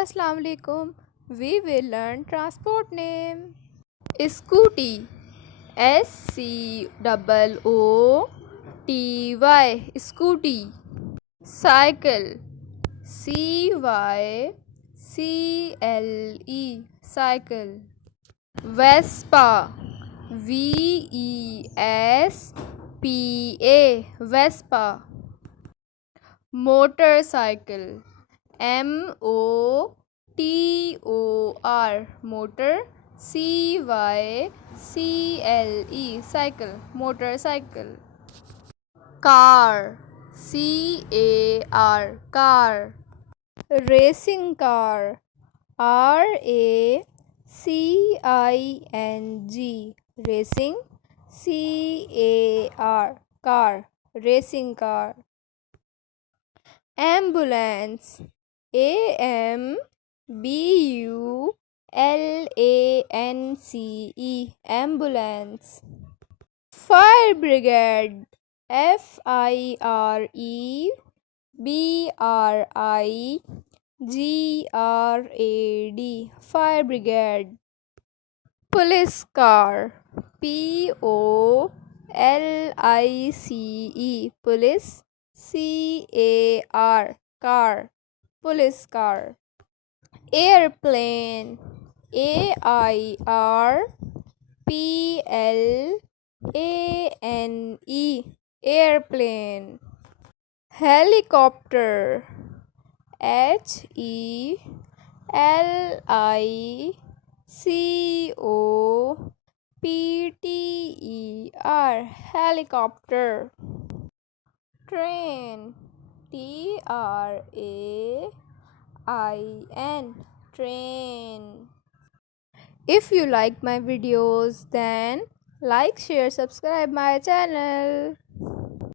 Assalamu alaikum. We will learn transport name. Scooty. Scooty. Scooty. Cycle. Cycle. Vespa. Vespa. Motorcycle. Motor. Cycle. Motorcycle. Car. Car. Racing car. Racing. Racing. Car. Racing car. Ambulance. Ambulance. Fire brigade. Fire brigade. Police car. Police. Car. Police car. Airplane. Airplane. Helicopter. Helicopter. Train. Train. If you like my videos, then like, share, subscribe my channel.